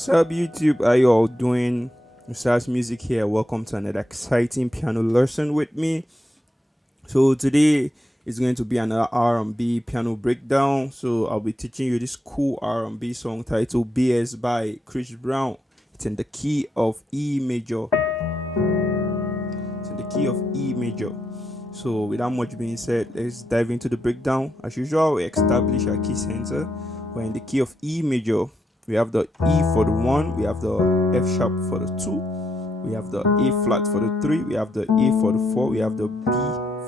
What's up, YouTube? How you all doing? Osazmusic here. Welcome to another exciting piano lesson with me. So today is going to be another R&B piano breakdown. So I'll be teaching you this cool R&B song titled BS by Chris Brown. It's in the key of E major. It's in the key of E major. So without much being said, let's dive into the breakdown. As usual, we establish our key center. We're in the key of E major. We have the E for the 1, we have the F sharp for the 2, we have the A flat for the 3, we have the A for the 4, we have the B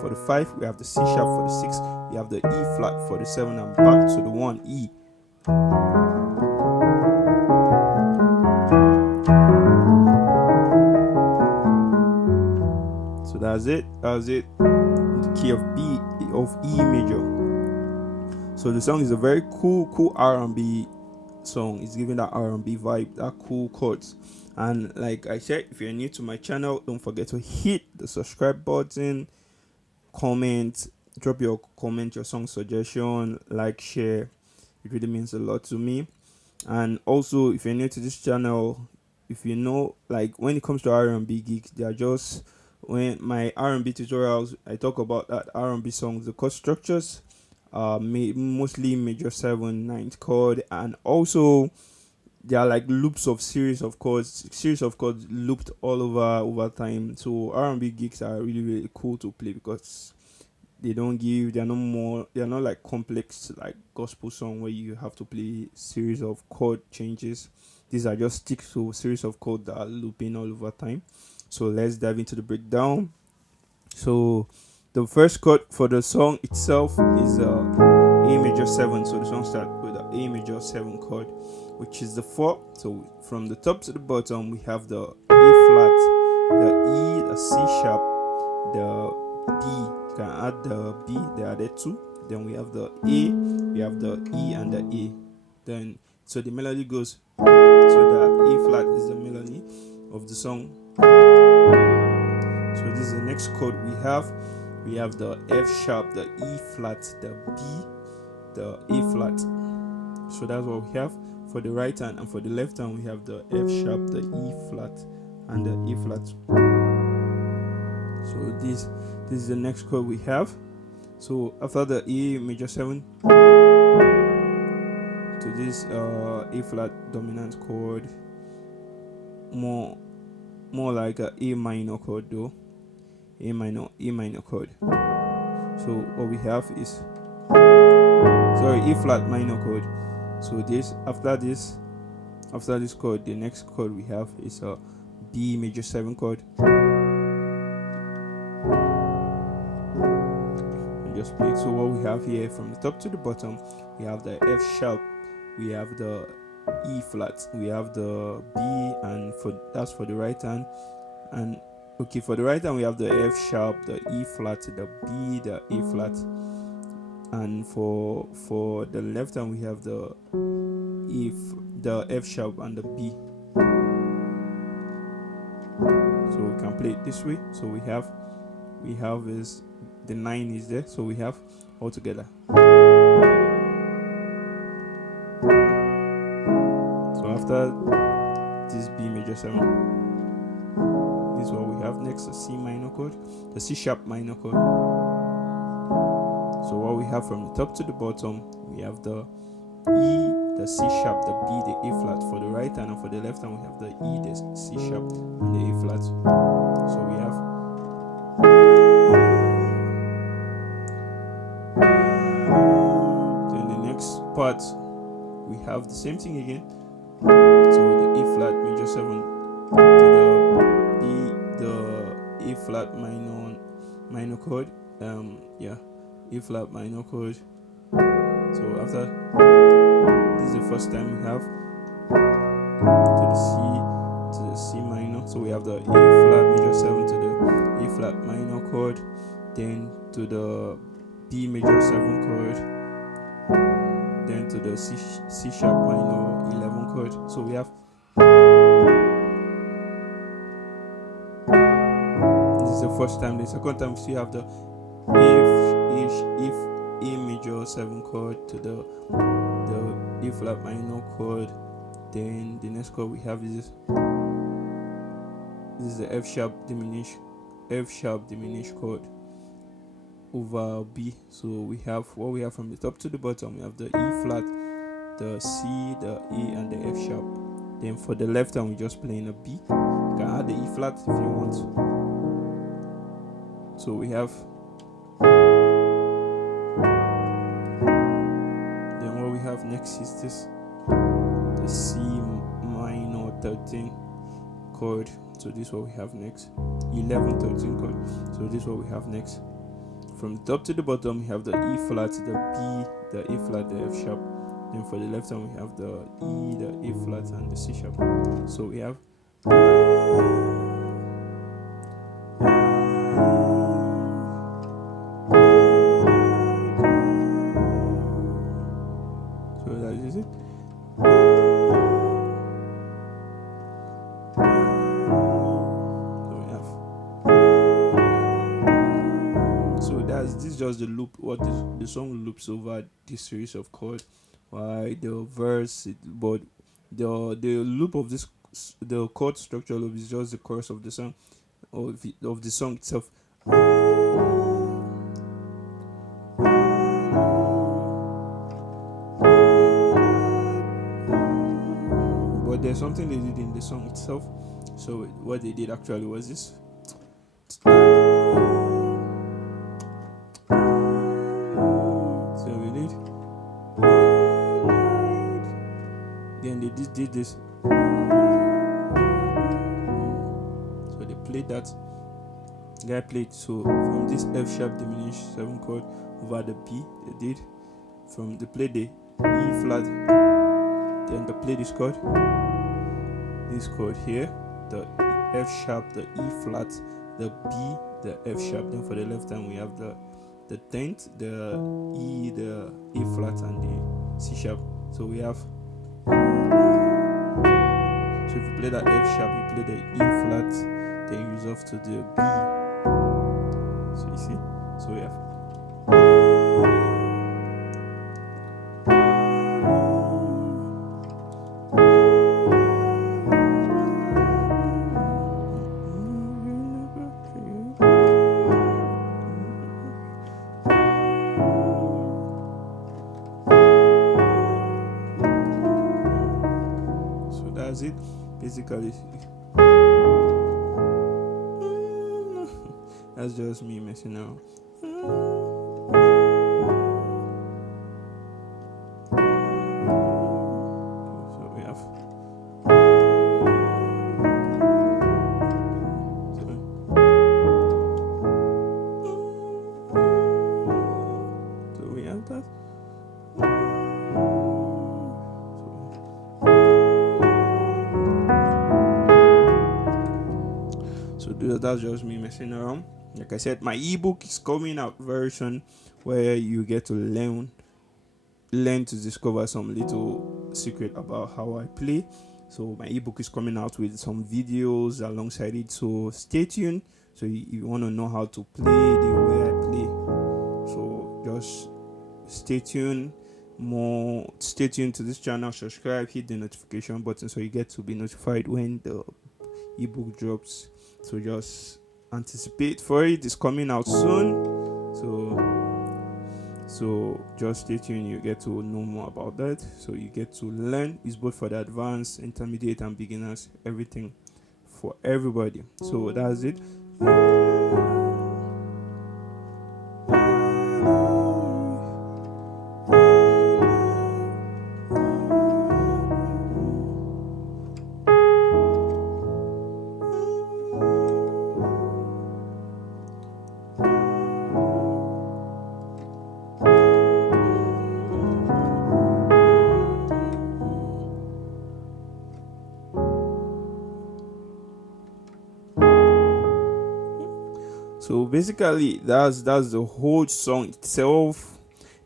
for the 5, we have the C sharp for the 6, we have the E flat for the 7, and back to the 1 E. So that's it. The key of B of E major. So the song is a very cool R&B song. It's giving that R&B vibe, that cool chords. And like I said, if you're new to my channel, don't forget to hit the subscribe button, comment, drop your comment, your song suggestion, like, share. It really means a lot to me. And also, if you're new to this channel, if you know, like when it comes to R&B gigs, they are just, when my R&B tutorials, I talk about that R&B songs, the chord structures, mostly major 7 9th chord, and also there are like loops of series of chords looped all over time. So R&B gigs are really cool to play because they're not like complex like gospel song where you have to play series of chord changes. These are just stick to series of chords that are looping all over time. So let's dive into the breakdown. So the first chord for the song itself is A major 7. So the song starts with the A major 7 chord, which is the 4. So from the top to the bottom, we have the A flat, the E, the C sharp, the B. You can add the B, they are there too. Then we have the A, we have the E, and the A. Then so the melody goes. So the A flat is the melody of the song. So this is the next chord we have. We have the F sharp, the E flat, the B, the A flat. So that's what we have for the right hand, and for the left hand we have the F sharp, the E flat, and the A flat. So this is the next chord we have. So after the A major 7 to this A flat dominant chord, more like a A minor chord though. A minor chord. So what we have is A flat minor chord. So this after this chord, the next chord we have is a B major 7 chord. And just play. So what we have here from the top to the bottom, we have the F sharp, we have the E flat, we have the B, and that's for the right hand. And okay, for the right hand we have the F sharp, the E flat, the B, the A flat, and for the left hand we have the F sharp and the B. So we can play it this way. So we have is the 9 is there. So we have all together. So after this B major 7, this is what we have next, a C minor chord, the C sharp minor chord. So what we have from the top to the bottom, we have the E, the C sharp, the B, the A flat for the right hand, and for the left hand we have the E, the C sharp, and the A flat. So we have then the next part we have the same thing again. So the A flat major 7 to the B, the A flat minor chord. A flat minor chord. So after this is the first time we have to the C minor. So we have the A flat major 7 to the A flat minor chord, then to the B major 7 chord, then to the C sharp minor 11 chord. So we have this is the first time. The second time we still have the A major 7 chord to the A flat minor chord, Then the next chord we have is this is the F sharp diminished chord over B. So we have what we have from the top to the bottom. We have the E flat, the C, the A, and the F sharp. Then for the left hand, we're just playing a B. You can add the E flat if you want. So we have. Then what we have next is this, the C minor 13 chord. So this is what we have next. 11, 13 chord. So this is what we have next. From the top to the bottom, we have the E flat, the B, the A flat, the F sharp. Then for the left hand, we have the E, the A flat, and the C sharp. So we have. So that is it. This is just the loop, what the song loops over this series of chords. Why the verse, but the loop of this, the chord structure loop is just the chorus of the song, of the song itself. But there's something they did in the song itself. So what they did actually was this. Then they did this. So they played that. The guy played, so from this F sharp diminished 7 chord over the B, they did. From the play the E flat, then they play this chord here, the F sharp, the E flat, the B, the F sharp. Then for the left hand, we have the 10th, the E, the A flat, and the C sharp. So we have. So if you play that F sharp, you play the E flat, then you resolve to the B. So you see, so we have. That's it, basically. That's just me messing around. So we have. So we have that. That's just me messing around. Like I said, my ebook is coming out very soon, where you get to learn to discover some little secret about how I play. So my ebook is coming out with some videos alongside it, so stay tuned. So you want to know how to play the way I play, so just stay tuned. Stay tuned to this channel, subscribe, hit the notification button so you get to be notified when the ebook drops. So just anticipate for it. It's coming out soon. So just stay tuned. You get to know more about that. So you get to learn. It's both for the advanced, intermediate, and beginners. Everything for everybody. So that's it. So basically, that's the whole song itself.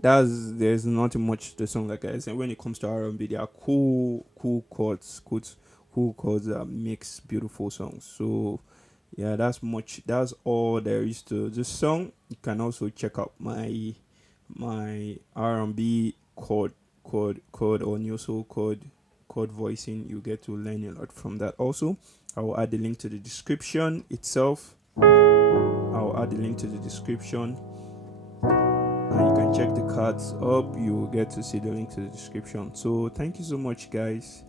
There's not much to the song, like I said. When it comes to R&B, there are cool chords that makes beautiful songs. So yeah, that's all there is to this song. You can also check out my R&B chord or new soul chord chord voicing. You get to learn a lot from that. Also, I will add the link to the description itself. I'll add the link to the description, and you can check the cards up. You will get to see the link to the description. So thank you so much, guys.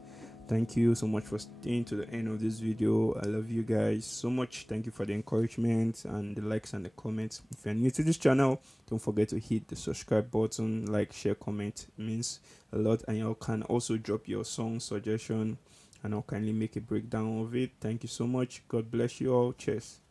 Thank you so much for staying to the end of this video. I love you guys so much. Thank you for the encouragement and the likes and the comments. If you're new to this channel, don't forget to hit the subscribe button. Like, share, comment. It means a lot. And you can also drop your song suggestion, and I'll kindly make a breakdown of it. Thank you so much. God bless you all. Cheers.